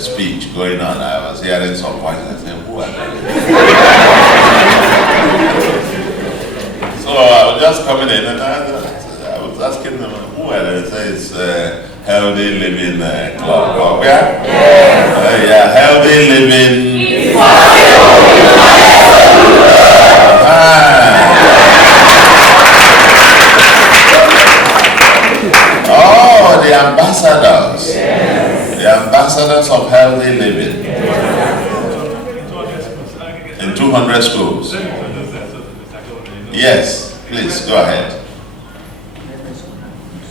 speech going on, I was hearing some voices and saying, who are they? So I was just coming in and I was asking them, who are they? They say it's Healthy Living Club. Oh, yeah? Yeah, Healthy Living. Oh, the ambassadors. Yes. The ambassadors of healthy living. Yes. In 200 schools. Yes, please go ahead.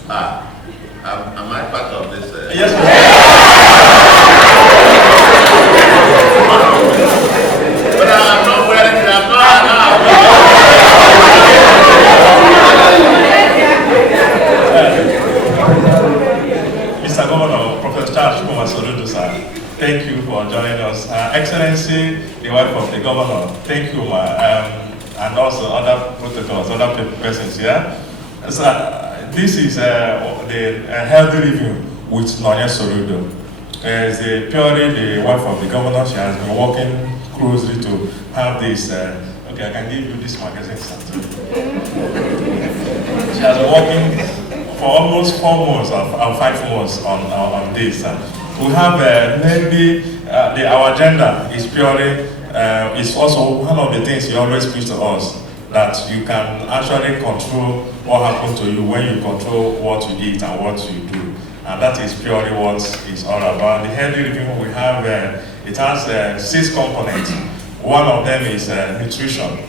Am I part of this? Yes. But I'm not wearing it. I'm not. Mr. Governor, Professor Soludo, sir, thank you for joining us. Excellency, the wife of the governor, thank you, and also other protocols, other persons here. So, this is the healthy living with Nonye Soludo. As purely the wife of the governor, she has been working closely to have this. Okay, I can give you this magazine. She has been working for almost 4 months or 5 months on this. We have maybe our agenda is purely, is also one of the things you always preach to us, that you can actually control what happens to you when you control what you eat and what you do. And that is purely what it's all about. The healthy living we have, it has 6 components. One of them is nutrition.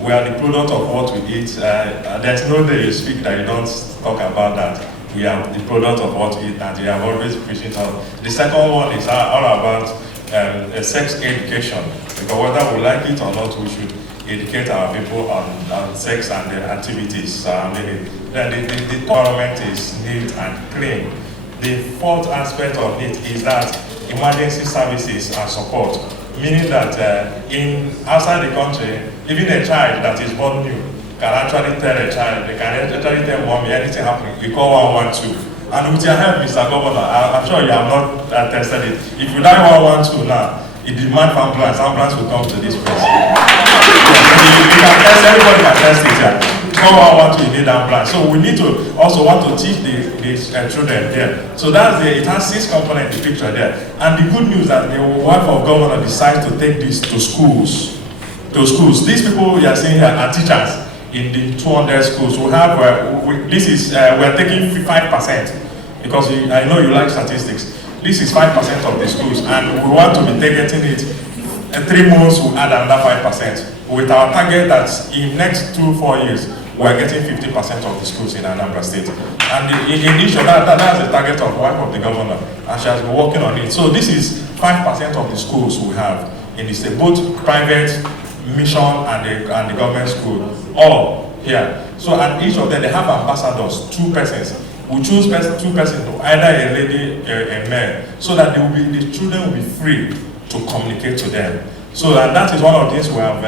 We are the product of what we eat. There's no day you speak that you don't talk about that. We are the product of what we eat, and we have always preached it out. The second one is all about sex education. Because whether we like it or not, we should educate our people on sex and their activities. Then the environment is neat and clean. The fourth aspect of it is that emergency services and support. Meaning that outside the country, even a child that is born new can actually tell a child, they can actually tell mommy anything happening. We call 112. And with your help, Mr. Governor, I'm sure you have not tested it. If you dial 112 now, it demands ambulance will come to this place. You can test, everybody can test it here. Call 112, you need ambulance. So we need to also want to teach these children here. So that's it has 6 components in the picture there. And the good news that the wife of governor decides to take this to schools. These people you are seeing here are teachers in the 200 schools. We have, we're taking 5%, because I know you like statistics. This is 5% of the schools, and we want to be targeting it. In 3 months, we'll add another 5%. With our target that in next 2-4 years, we're getting 50% of the schools in Anambra State. And in each of that's the target of wife of the governor, and she has been working on it. So this is 5% of the schools we have in the state, both private, mission, and the government school, all here. So and each of them, they have ambassadors, 2 persons. We choose 2 persons, either a lady, a man, so that the children will be free to communicate to them. So that is one of the things we have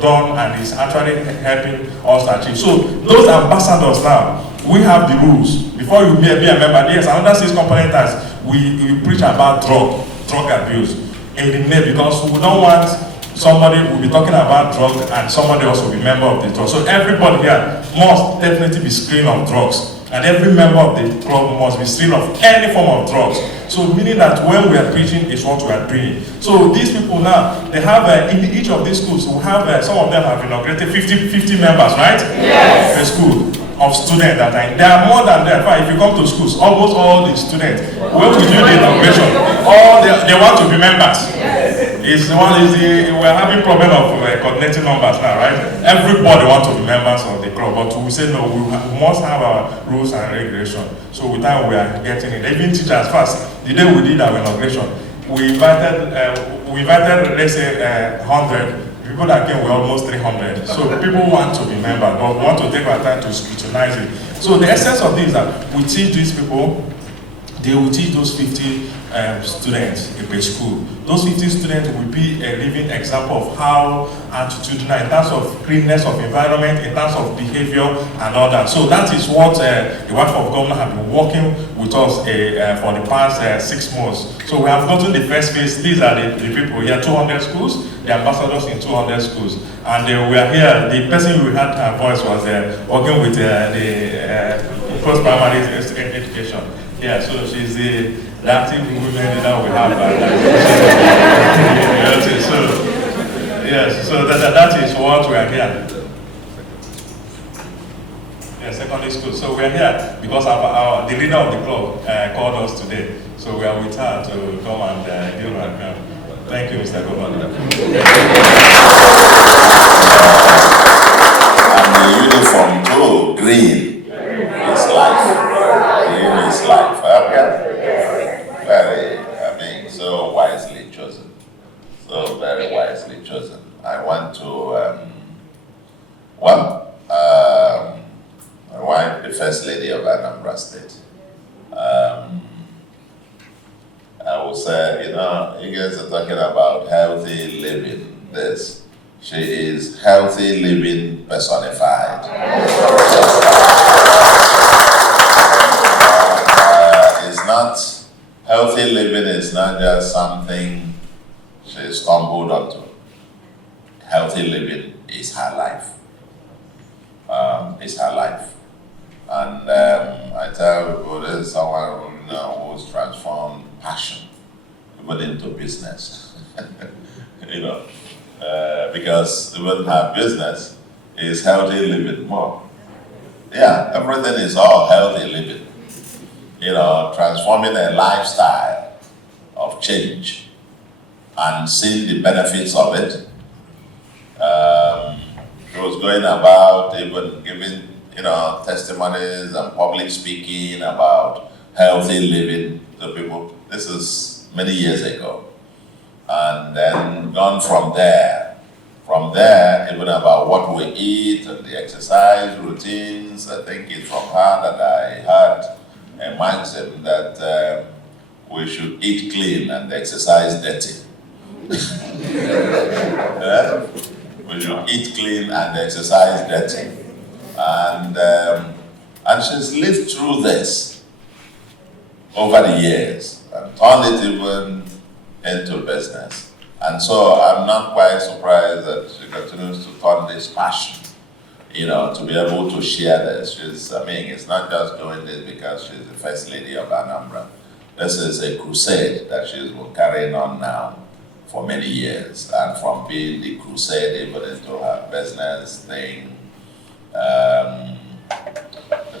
done, and it's actually helping us achieve. So those ambassadors now, we have the rules. Before you be a member, there's another 6 components we preach about drug abuse in the name, because we don't want somebody will be talking about drugs and somebody else will be member of the drug. So everybody here must definitely be screened of drugs. And every member of the club must be screened of any form of drugs. So meaning that when we are preaching is what we are doing. So these people now, they have, in each of these schools, we have, some of them have inaugurated 50 members, right? Yes. A school of students that are, there are more than that. If you come to schools, almost all the students, when we do the inauguration, all they want to be members. We're having problem of coordinating numbers now, right? Everybody wants to be members of the club, but we say no, we must have our rules and regulations. So with time we are getting it. Even teachers first, the day we did our inauguration, we invited let's say 100. People that came were almost 300. So people want to be members, but we want to take our time to scrutinize it. So the essence of this is that we teach these people, they will teach those 50 students in the school. Those 50 students will be a living example of how attitudinal, in terms of cleanness of environment, in terms of behavior and all that. So that is what the wife of governor has been working with us for the past 6 months. So we have gotten the first phase. These are the people here, 200 schools, the ambassadors in 200 schools. And we are here, the person we had her voice was working with the post-primary education. Yeah, so she's the active women that we have. Yes, so that is what we are here. Yeah, secondary school. So we are here because the leader of the club called us today. So we are with her to come and deal with her. Thank you, Mr. Governor. And the uniform too, green is life. Green is life. Okay? Very, so wisely chosen. So very wisely chosen. I want to, my wife, the First Lady of Anambra State. I will say, you guys are talking about healthy living. She is healthy living personified. It's not, healthy living is not just something she stumbled onto. Healthy living is her life. It's her life. And I tell people this is someone who's transformed passion even into business. Because even her business is healthy living more. Yeah, everything is all healthy living. Transforming a lifestyle of change and seeing the benefits of it. She was going about even giving, testimonies and public speaking about healthy living to people. This is many years ago. And then gone from there. From there, even about what we eat and the exercise routines, I think it's from her that I had a mindset that we should eat clean and exercise dirty. Yeah? We should eat clean and exercise dirty. And she's lived through this over the years and turned it even into business. And so I'm not quite surprised that she continues to turn this passion, to be able to share this. It's not just doing this because she's the First Lady of Anambra. This is a crusade that she's been carrying on now for many years. And from being the crusade even into her business thing, the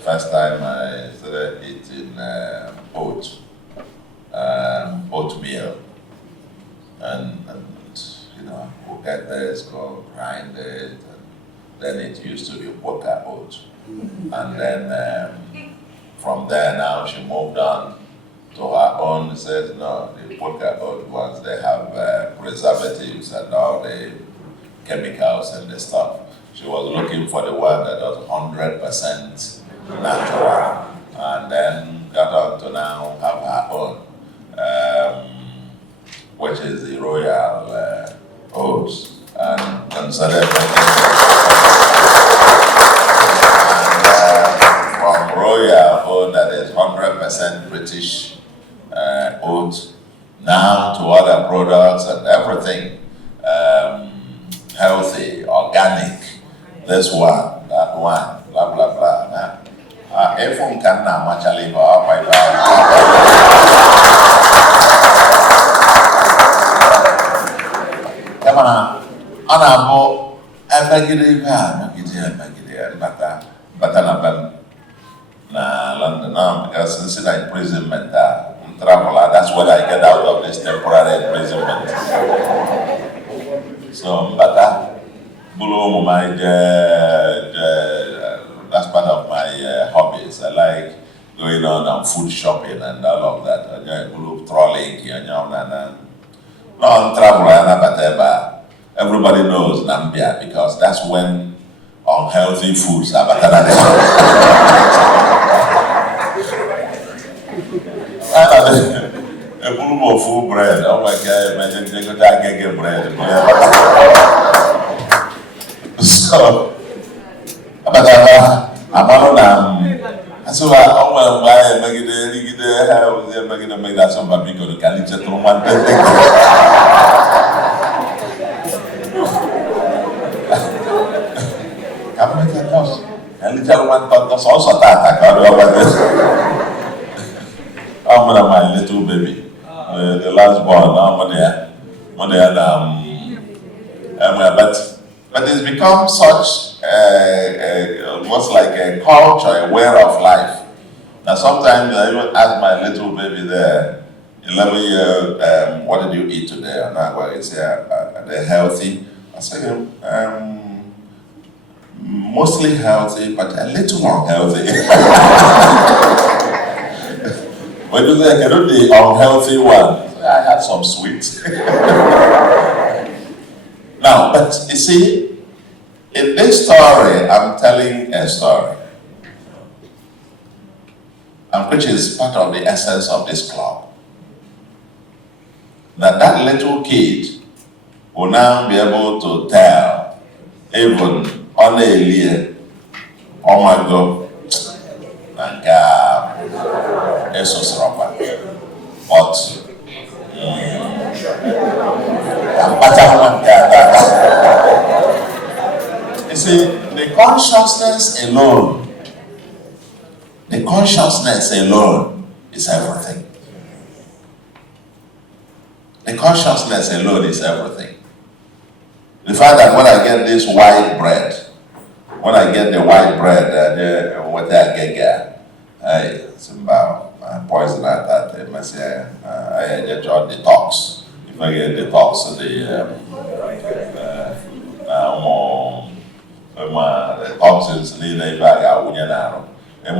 first time I started eating oatmeal. And we'll get this, go grind it, and then it used to be quaker oat. And then from there now she moved on to her own, says no, the quaker oat ones, they have preservatives and all the chemicals and the stuff. She was looking for the one that was 100% natural, and then got on to now have her own. Which is the royal oats, and started making from royal oat that is 100% British oat, now to other products and everything, healthy, organic, this one, that one, blah blah blah. Everyone can now actually go up by Ana bo ebagide bata na bam na London now because since the imprisonment traveler, that's what I get out of this temporary imprisonment. So bata bulo my that's part of my hobbies. I like going on and food shopping and all of that. I bulo trolling and traveler everybody knows Nambia because that's when unhealthy foods are better than a full of full bread. Oh my God, imagine they go down and get bread. So, but I'm so why make it how make it make that some baby go to Cali to one thing. Come make that cost. And little one thought that's also that I'm my little baby. The last born now but it's become such almost like a culture, a way of life. Now sometimes I even ask my little baby there, 11-year, what did you eat today? And I say, are they healthy? I say, mostly healthy, but a little unhealthy. When you say, I cannot the unhealthy one, I had some sweets. Now, but you see, in this story, I'm telling a story, and which is part of the essence of this club. That little kid will now be able to tell, even on a year, oh my God, and Jesus Robert, but you see, the consciousness alone is everything. The consciousness alone is everything. The fact that when I get this white bread, what I get, it's about poison at that. I get your detox. If I get detox, the toxins need a bag out. And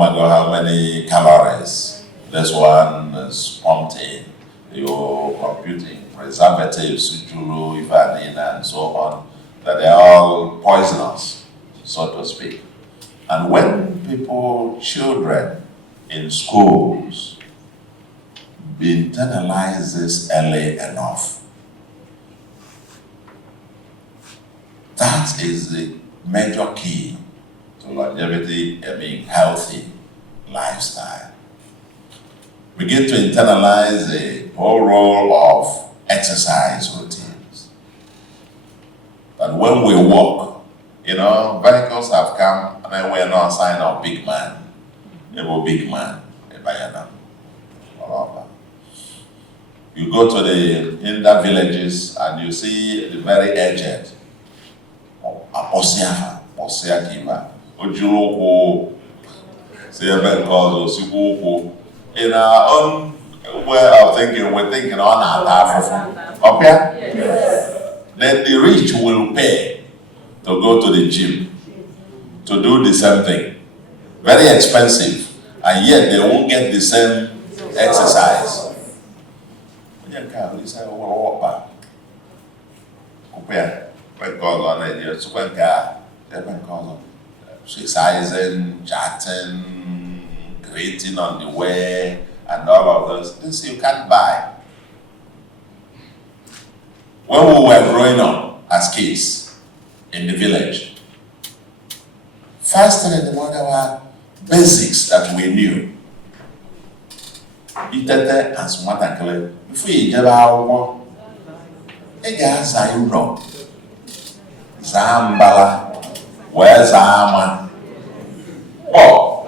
I know how many calories this one is pumped in. You're computing preservatives, and so on, that they're all poisonous, so to speak. And when children in schools, internalize this early enough, that is the major key to longevity and being healthy lifestyle. Begin to internalize the whole role of exercise routines. And when we walk, vehicles have come and then we're not a sign of big man. Big man, you go to the Hindu villages and you see the very aged. Aposia Kiva, Ojuoko, in our own way of thinking, we're thinking on our Africa. Okay? Yes. Then the rich will pay to go to the gym to do the same thing. Very expensive, and yet they won't get the same exercise. Exercising, chatting, greeting on the way, and all of those. This you can't buy. When we were growing up as kids in the village, first thing in the morning were basics that we knew. Itete and smart and clear. Before you get out, Zambala, where's Ama? Oh,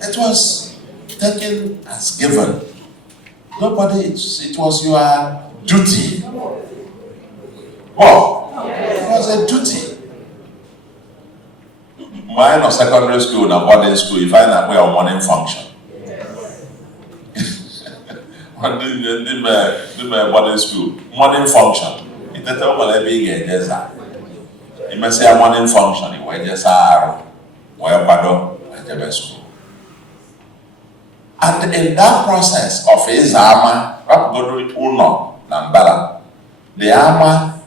it was taken as given. Nobody, it was your duty. Oh, it was a duty. Mine of secondary school and boarding school, you find out where a morning function. The boarding school, morning function. It is all big and you must say a morning function, you will just are where Bado at the school. And in that process of his armor, the armor,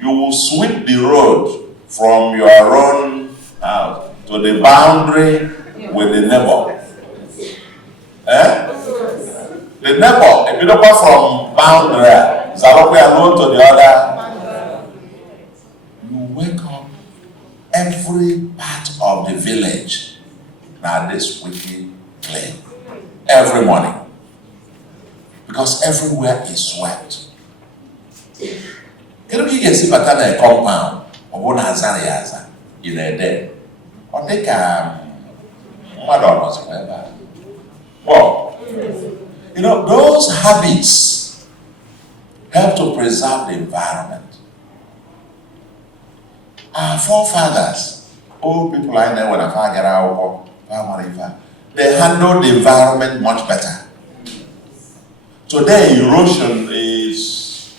you will sweep the road from your own house to the boundary with the neighbor. The neighbor, if you don't go from boundary, Zalokwe alone to the other, you wake up every part of the village. Now this wicked clean every morning. Because everywhere is swept. Can you get see a compound or one Azariaza in a day? Or they can well, you know, those habits help to preserve the environment. Our forefathers, old people I know when I get out, they handled the environment much better. Today, erosion is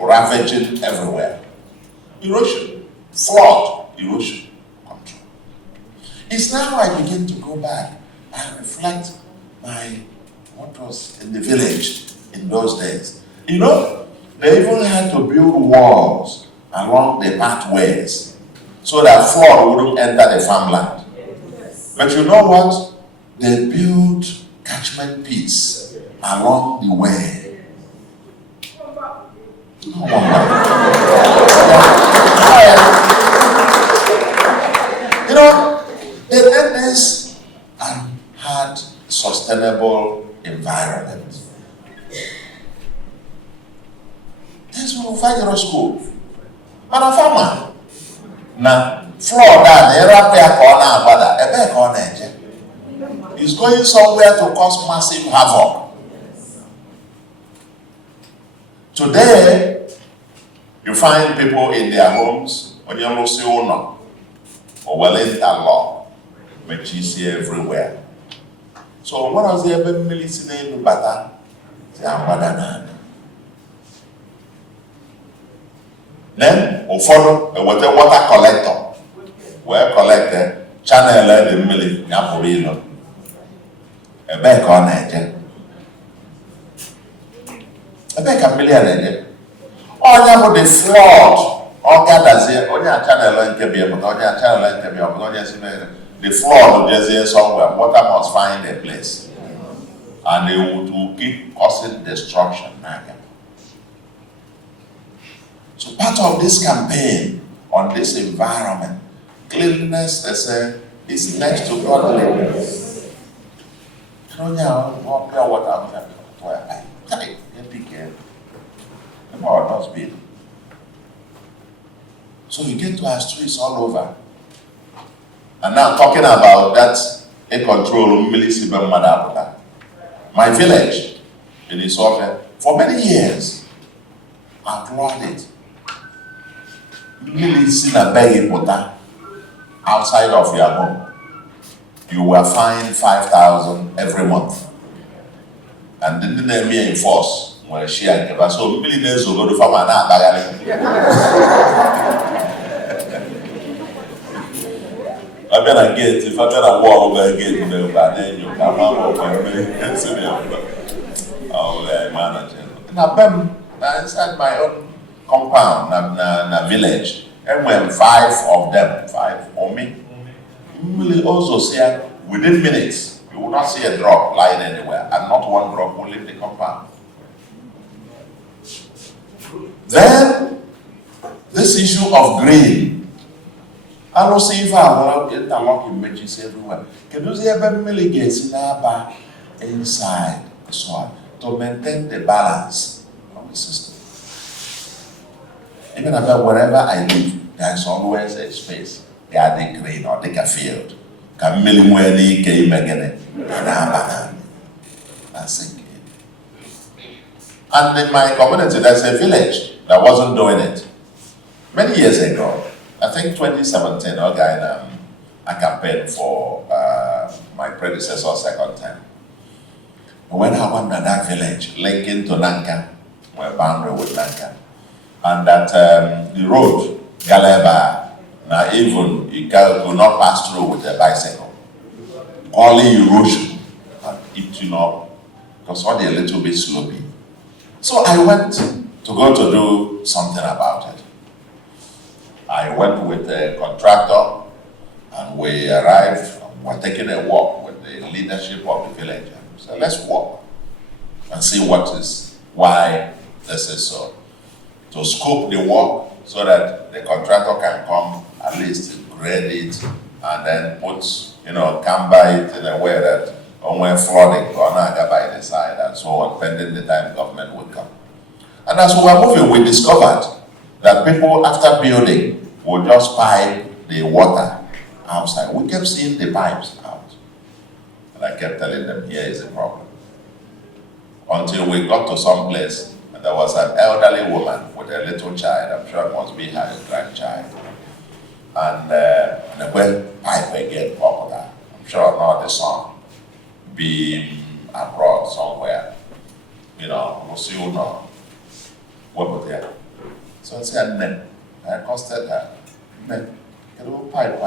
ravaging everywhere. Erosion, flood, erosion control. It's now I begin to go back and reflect what was in the village in those days. You know, they even had to build walls along the pathways so that flood wouldn't enter the farmland. But you know what? They built catchment pits along the way. You know, they did this and had sustainable environment. This will find your school. But a farmer. Now, Florida, is going somewhere to cause massive havoc. Today, you find people in their homes, or Wellington law, which is here everywhere. So, what was the ever military battle? Then, we follow a water collector. Where collector channel the milli Napoli. A back on it. A back a million. All about the flood. All gathers here. Only a channel and can be able to only a channel and can be able to the flood just here somewhere. Water must find a place. And they will keep causing destruction. So part of this campaign on this environment, cleanliness, they say, is next to godliness. So you get to our streets all over. And now talking about that a control my village in Isofia, for many years, outlawed it. Really seen a bag outside of your home. You were fined 5,000 every month. And didn't they be enforced when she and Keva? So millionaires will go to farm and I better get, if I better walk over again, then you come out of my I'll manage it. Now, inside my own compound, na village, and when 5 of them, 5 or me, you will also see within minutes, you will not see a drop lying anywhere, and not one drop will leave the compound. Then, this issue of green. I don't see if I will interlock images everywhere. Can you see a family gets inside the soil to maintain the balance of the system? Even about wherever I live, there is always a space. They are the green or the field. Can million came again. That's it. And in my community, there's a village that wasn't doing it. Many years ago, I think 2017, I campaigned for my predecessor second term. We went out to that village, linking to Nanka, we're boundary with Nanka. And that the road, Galeba, now even you could not pass through with a bicycle. Only erosion and eating up, because only a little bit slopey. So I went to go to do something about it. I went with a contractor and we arrived, we're taking a walk with the leadership of the village. So let's walk. and see why this is so. To scope the work so that the contractor can come, at least grade it, and then camber it in a way that when flooding or not by the side and so on, pending the time government will come. And as we were moving, we discovered that people, after building, would just pipe the water outside. We kept seeing the pipes out. And I kept telling them, here is the problem. Until we got to some place, and there was an elderly woman with a little child, I'm sure it must be her grandchild. And they went pipe again, popular. I'm sure not the son, being abroad somewhere. We'll see you know. What was there? So I said, I accosted her. Can you pipe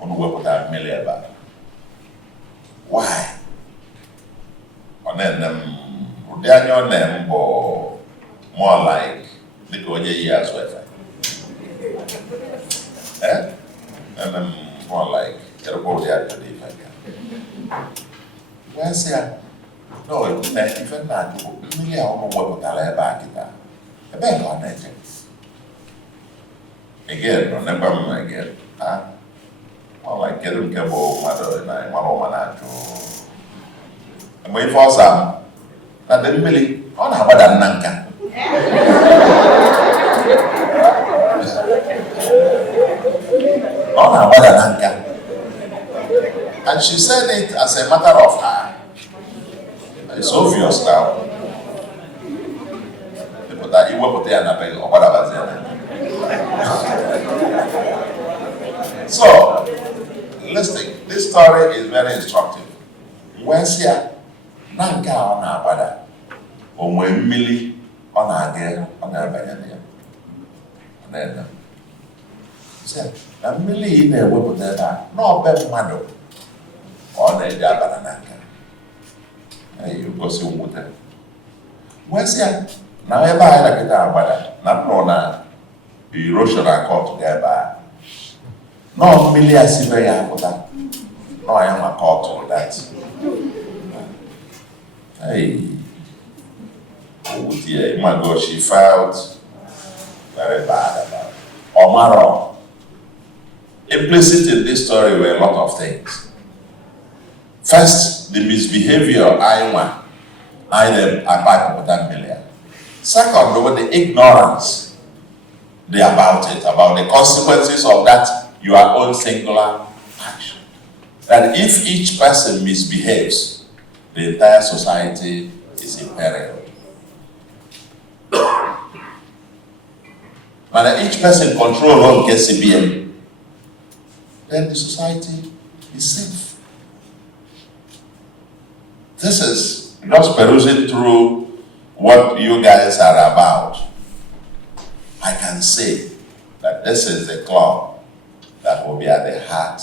on the work with that million back? Why? And then they are your name or more like the years worth. And then more like you're going there to live again. Where's here? No, it's not even that. Million on the work with that back in that. A beg on that. Again, remember again. Well, like getting cable, mother, and I, one woman, and wait for some. That didn't really, on how about that Nanka? On how about that Nanka? And she said it as a matter of her. It's obvious now. People that you work with there and I beg, or whatever. So, listen, this story is very instructive. Where's here? Nanka on our brother. Or when Millie on our girl on our banana. And then, said, now Millie in there, we put that, no better mother. On a Jabananka. Hey, you go see water. Where's here? Now, ever I like it, our brother. Not no now. Erosion are caught together. No, Millie, I see very hard for that. No, I am a call to that. Hey. Oh dear, my God, she felt very bad about it. Omaro. Implicit in this story were a lot of things. First, the misbehavior I buy that million. Second, the ignorance about it, about the consequences of that your own singular action. That if each person misbehaves, the entire society is in peril. But if each person control all gets CBM, then the society is safe. This is just perusing through what you guys are about. I can say that this is the club that will be at the heart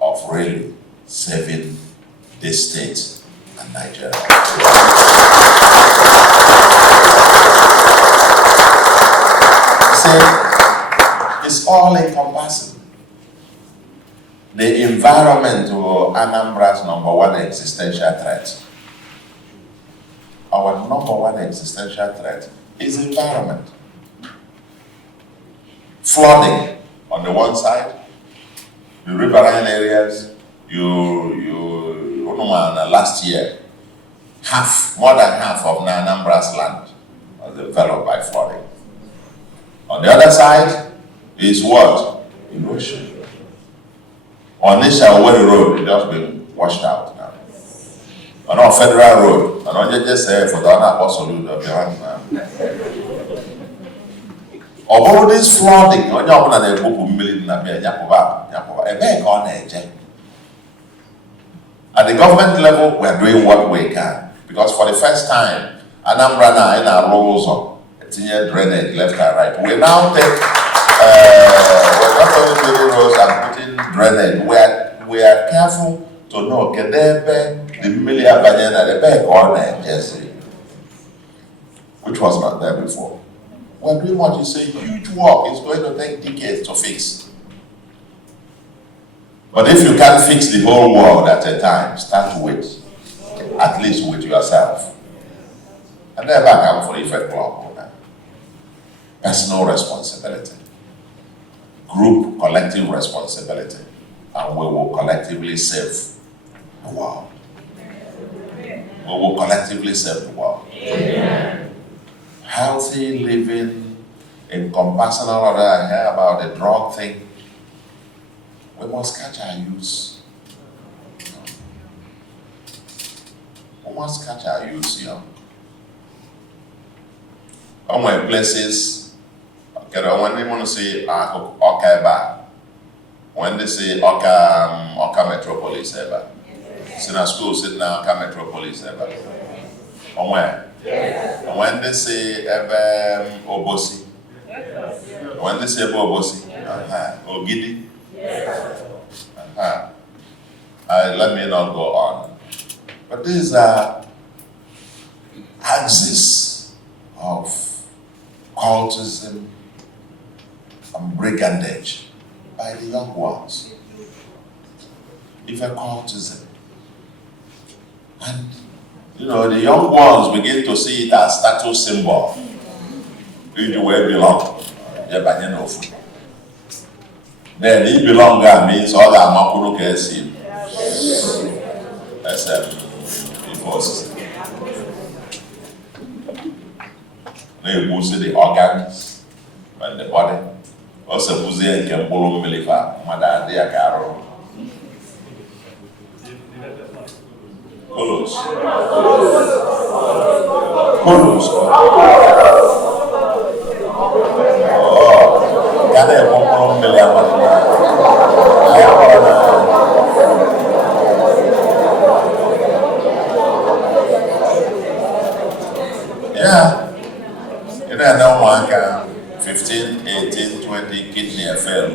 of really saving this state and Nigeria. See, it's all encompassing. The environment to Anambra's #1 existential threat. Our #1 existential threat is environment. Flooding on the one side, the riverine areas, last year, more than half of Anambra's land was developed by flooding. On the other side is what? Erosion. On this Road, it just been washed out now. On our federal road, and I just say for the other Soludo, although this flooding, on your own, they put million at the government level, we are doing what we can. Because for the first time, Anambra now in our rules of drainage left and right. We now take, we're not only building roads and putting drainage. We are careful to know, can there be the million banana, the back on Jesse, which was not there before. We're doing what you say, huge work. It's going to take decades to fix. But if you can't fix the whole world at a time, start with, at least with yourself. And then back up for effect club. Personal responsibility, group collective responsibility, and we will collectively save the world. We will collectively save the world. Amen. Healthy living in compassional order. I hear about the drug thing. We must catch our youths. We must catch our youths young. On my places, when they want to say Oka, when they say Oka Metropolis ever, Sina school sit now Oka Metropolis ever. On where? When they say Obosi, when they say Obosi, Ogidi, let me not go on. But these are axis of cultism and brigandage by the young ones. If a cultism. And the young ones begin to see it as status symbol. You where belong. Then he belong there means all that Makuru can see. They will see the organs and the body. Also, Museum can follow Milifa, Mother, dear Carol. Colos. Oh, can I follow Milifa? Yeah. I don't want 15, 18, 20 kidney fail,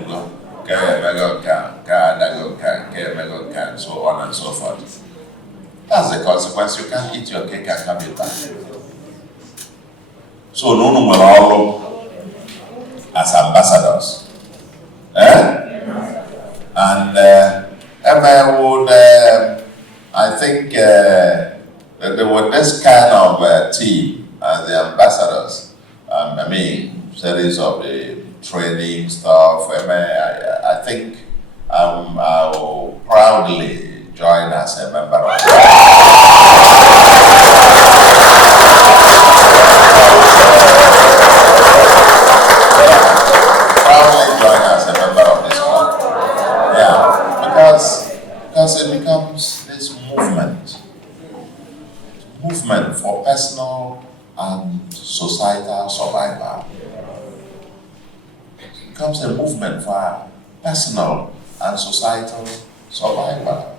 so on and so forth. That's the consequence. You can't eat your cake and have it back. So no will all as ambassadors. And Emma would, I think, there was this kind of team as the ambassadors. Series of the training stuff. I think I will proudly join as a member of this club. Yeah, because it becomes this movement for personal and societal survival. It becomes a movement for personal and societal survival.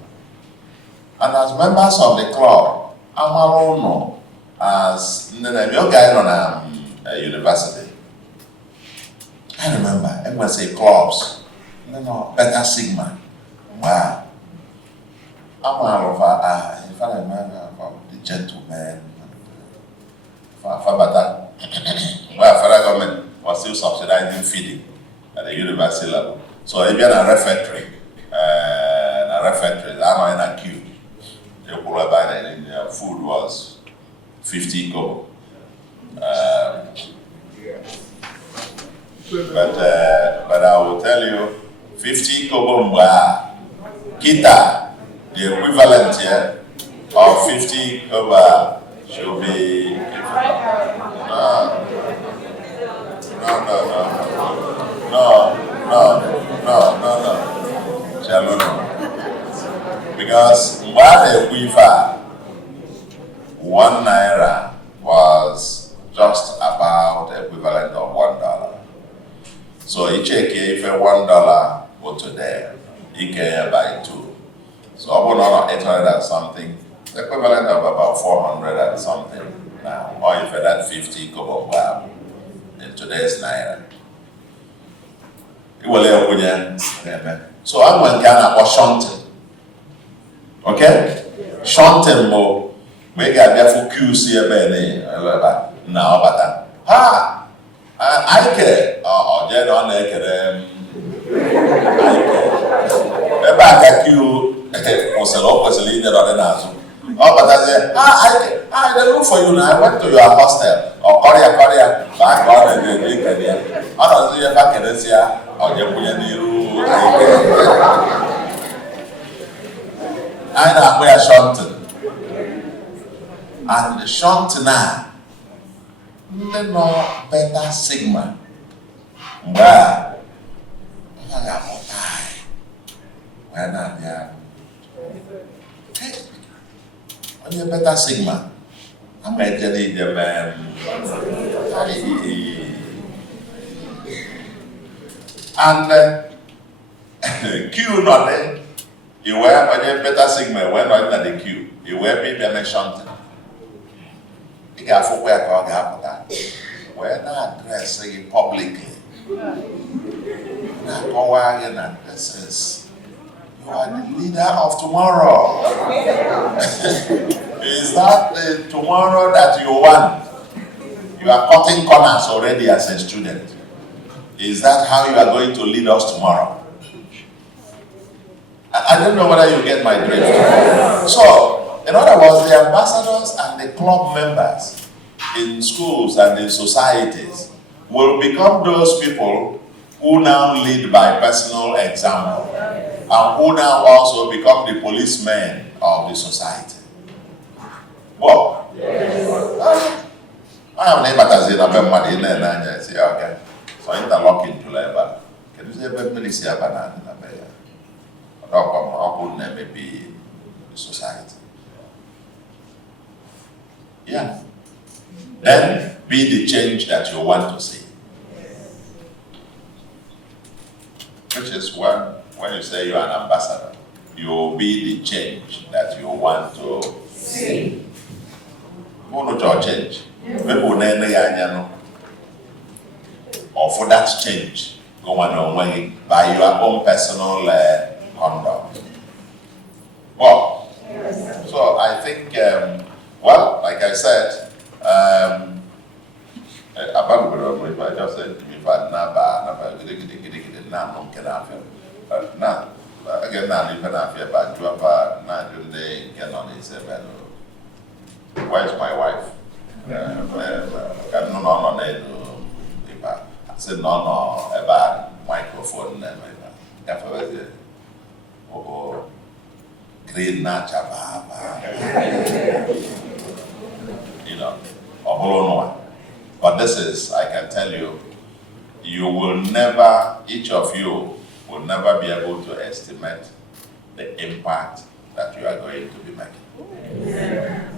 And as members of the club, Amarono, as your guy on a university, I remember, everyone say clubs, Beta Sigma. Wow. Amarono, if I remember about the gentlemen, Fabata, where federal government was still subsidizing feeding at the university level. So if you're a refectory, I'm in a queue. Food was 50 kobo. But I will tell you, 50 kobo mba kita, the equivalent here of 50 kobo should be no. Because while we 1 naira was just about the equivalent of $1. So each if $1 go to there, he can buy 2. So about 800 and something, the equivalent of about 400 and something now. Or if that 50 kobo in today's naira. So I'm going to shunting. Okay? Shunting more. We got there for QC now, but I care. Or then on I care. Back at you was a local leader or an answer. Oh, but I said, I care. I dey look for you now. I went to your hostel. Or Korea, back on the day. I don't see you back in this year. Or you put your I know where Shonton. And Shonton now, no better Sigma. Well, I got more time. When I'm there, when you better Sigma, I'm telling you, man. And Q not there. You wear a better Sigma when not in the queue. You wear maybe a Shonton. You got for where I got that. When I address it publicly, not go and addresses. You are the leader of tomorrow. Is that the tomorrow that you want? You are cutting corners already as a student. Is that how you are going to lead us tomorrow? I don't know whether you get my drift. So, in other words, the ambassadors and the club members in schools and in societies will become those people who now lead by personal example and who now also become the policemen of the society. Well, I am never as in a member in and say, okay, so interlocking to labor. Can you say about militia banana? Maybe the society. Yeah. Then be the change that you want to see. Which is when you say you are an ambassador, you will be the change that you want to see. Who knows your change? Or for that change, go on way by your own personal conduct. Well, so I think, well, like I said, I just said, if I never again, now even after but you have not doing the canon is where's my wife? I said, no, about microphone and green nacha, you know, but this is, I can tell you, you will never, each of you will never be able to estimate the impact that you are going to be making. Yeah.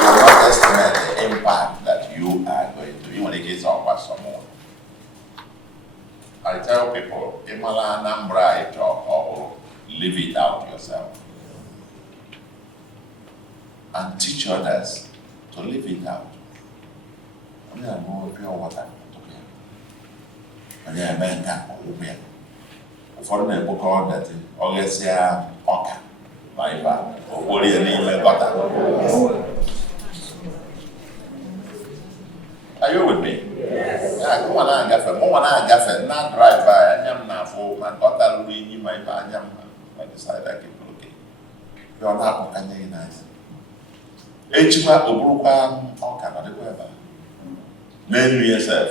You will not estimate the impact that you are going to be when it gets over someone. I tell people, Imala Nambra it or live it out yourself. And teach others to live it out. I mean, I know pure water. I mean, I mean, I for the book on that, August, Oka, my bad, or what your name, Are you with me? Yes. Yeah, come on, I got a moment, I got a not drive by, I am now for my daughter, Louis, my banyam, I decide I keep looking. You're not looking nice. Echima Obruka, Oka, not the weather. Name yourself.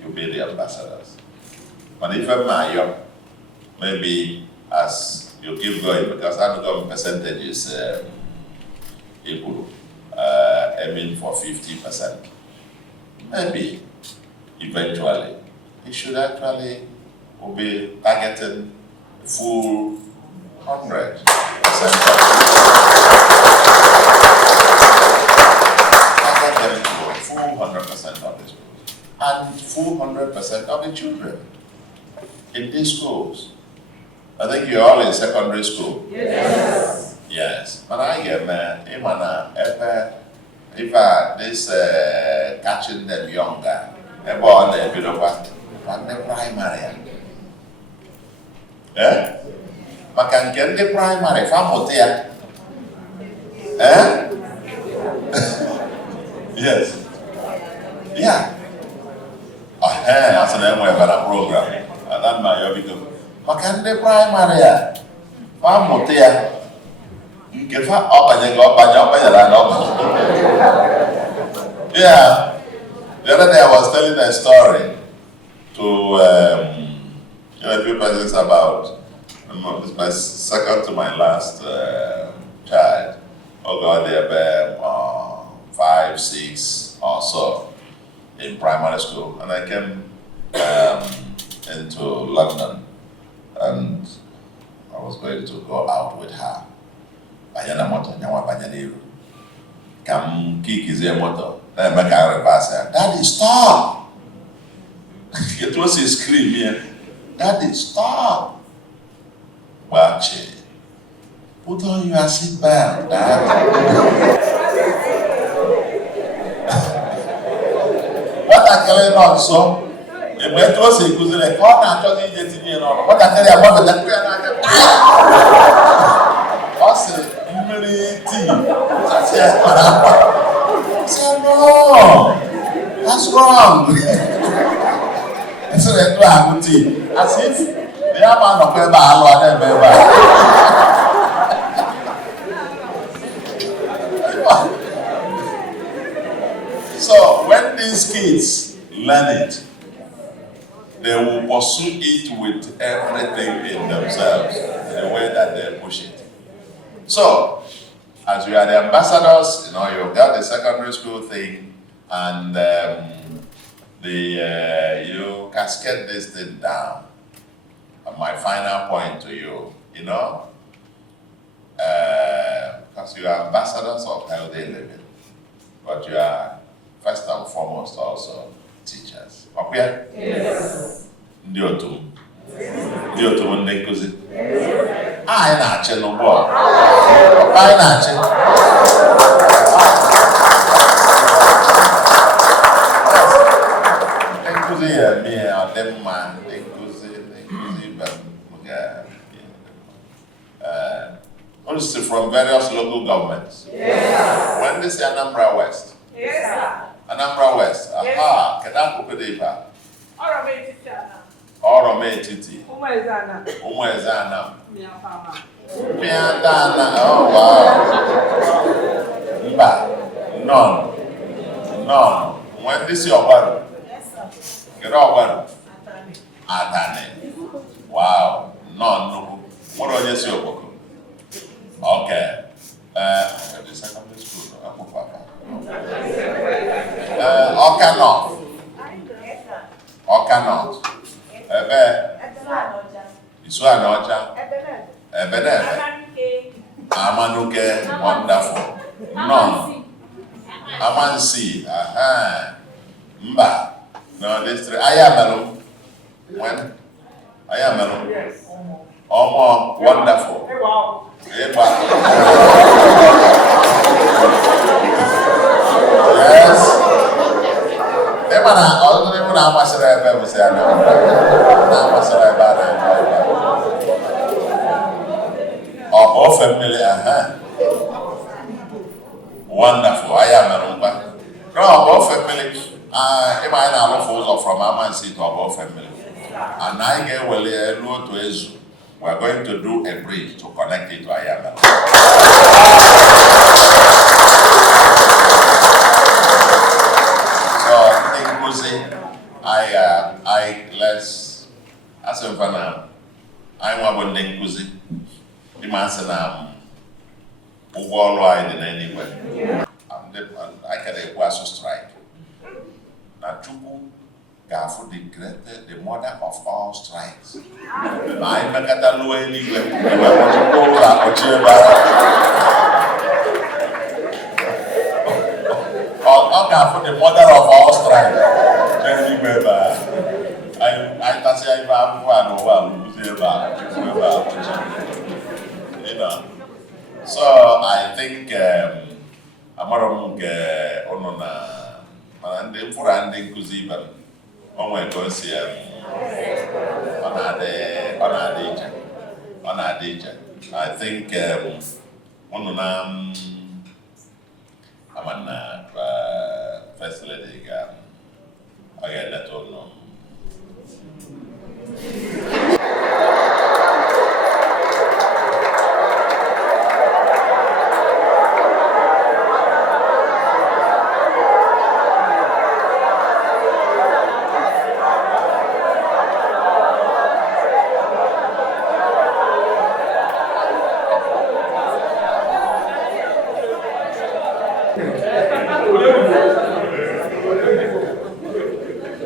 You be the ambassadors. But if I'm mayor, maybe as you keep going, because I'm going percentage is equal. Aiming for 50%. Maybe, eventually, it should actually be targeting full 100%. Full 100% of the schools. And full 100% of the children in these schools. I think you're all in secondary school. Yes. Yes, but I get if this catching them younger, about the bit of what the primary. Eh? But can get the primary from there? Eh? Yes. Yeah. That's an MY program. And that's my because maka ndị praịmarị a ma mụta ya nke fa ọbanyere na ọbanye. Yeah, the other day I was telling a story to people about it's my second to my last child. Oh God, they're 5, 6 or so in primary school, and I came into London, and I was going to go out with her. Banyana moto, nyawa banyaniru. Kam kikize moto, na meka reverse. Daddy, stop! It was a scream here. Daddy, stop! Watch it. Put on your seatbelt, Dad. What I carry on so? If we to say kuzi le ko na cho ni je ti ni no. What I carry about the prayer na ke. Ose mmiri ti. Say no. That's wrong. So they do aguti. As if they are man of eba alo na eba. So when these kids learn it, they will pursue it with everything in themselves, the way that they push it. So, as you are the ambassadors, you've got the secondary school thing, and you cascade this thing down. And my final point to you, because you are ambassadors of healthy living, but you are first and foremost also teachers. Okay? Yes. Ndị otu ndị nkuzi. Anyị na-achị n'ụgbọ. Anyị na-achị. Ndị nkuzi ya eme ya ọ dị mma. Ndị nkuzi also from various local governments. Yes. When they say Anambra West. Yes, sir. Anambra West. Yes. Aha, kedu akụkụ dị ibe a? Ọrụ etiti. Ụmụ eze ana. Mịata ana. Oh wow. Mba. None. When this is Ọgbaru. Yes, sir. Kedu Ọgbaru? Atani. Wow. None. What onye si Okpoko? Okay. The secondary school. Ọka North. Ọka North. Ebe. Isuanaọcha. Ebede. Amanuke. Wonderful. None. Amansi. Mba. No, this three. Ayamelu. When? Ayamelu. Omo. Wonderful. Eba. Yes. Eba na ọdún ní múna amasịrị ebe bụ sị ana. Na amasịrị ebe a na-ebe ebe. Ọ bụ ofe mmiri Wonderful. Aya mere ngwa. No, ọ bụ ofe mmiri. Ịma anyị na-alụfụ ụzọ from Amansi to ọ bụ ofe mmiri. And anyị ga-eweli elu otu ezu. We're going to do a bridge to connect it to Ayamel. So, let's, as a fan, I want to nkuzi. The man said, "Ugolo I didn't anywhere." I can also strike. Now, Chuku. Gafu declared the mother of all strikes. I make a low anyway. Gafu the mother of all strikes. I say I have one. So I think Amarom Onona and the Furandi Kuziban. Oh my God, I think one of them, I'm first lady. I get that all.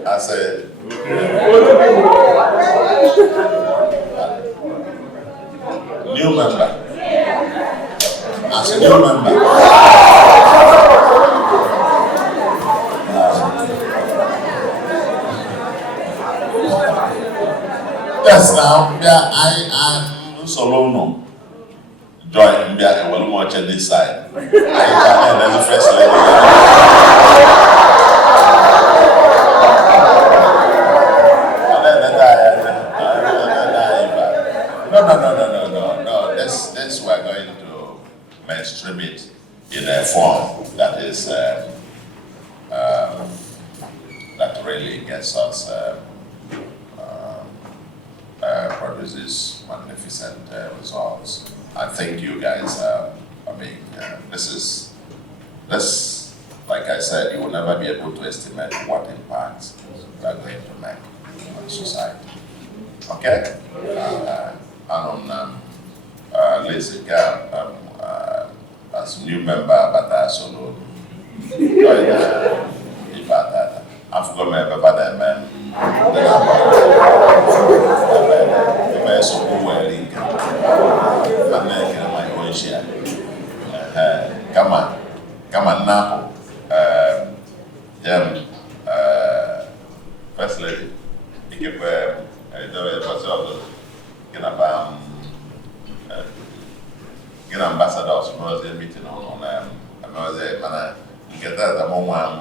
I said, new member. As a new member. Yes, now, I'm Soludo. Join me and we'll watch on this side. I can the first lady. No. This we're going to mainstream it in a form that is that really gets us produces magnificent results. I think you guys this, like I said, you will never be able to estimate what impact we are going to make on society. Okay? Listen, as new member, but I Soludo. I've got my brother, man. Come on now. First lady, you keep get ambassadors from the meeting on get that among one.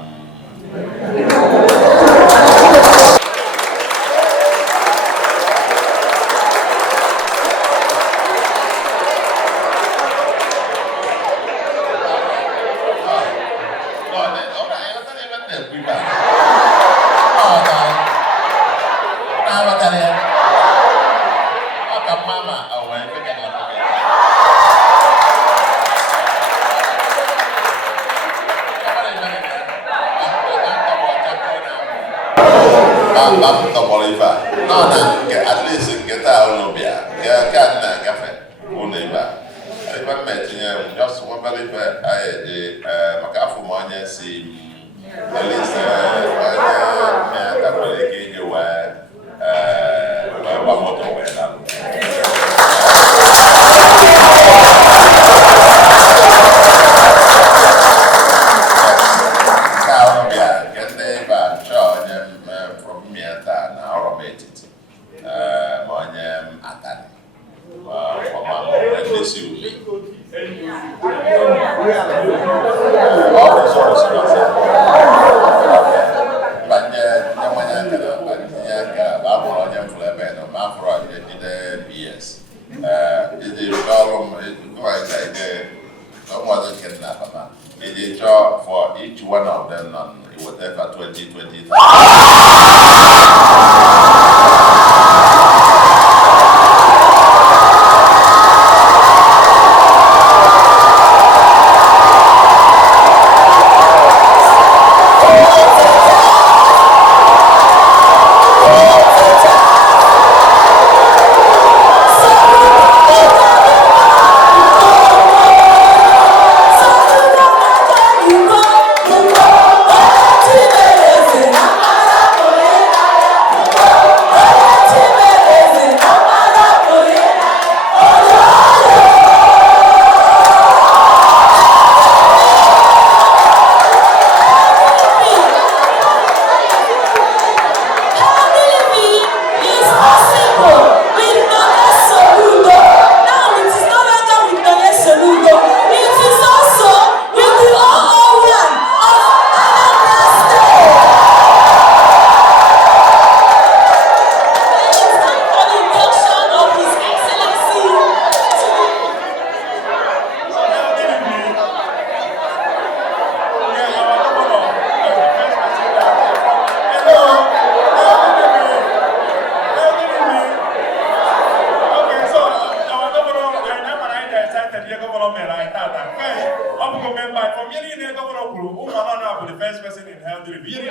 At least get out of Nobia. Just one believe I Macafu Nonye see at least one more to wear now. For each one of them on whatever 2020. The first person in health review.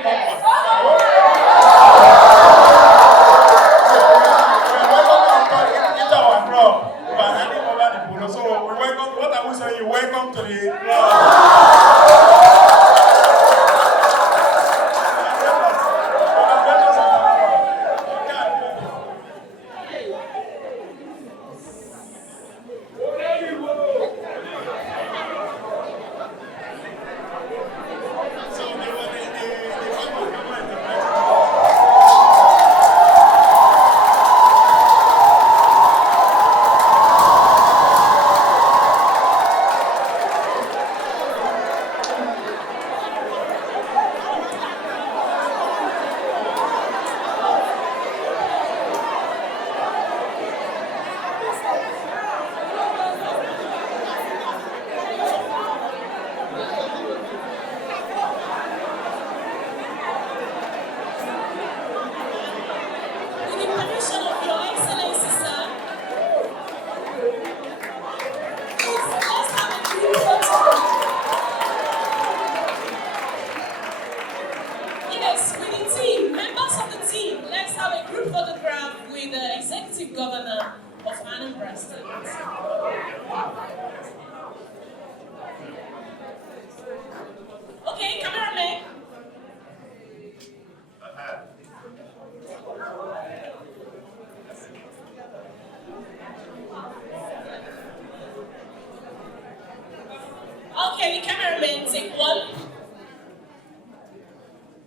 So we welcome, what are we saying? Welcome to the club.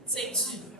Take two.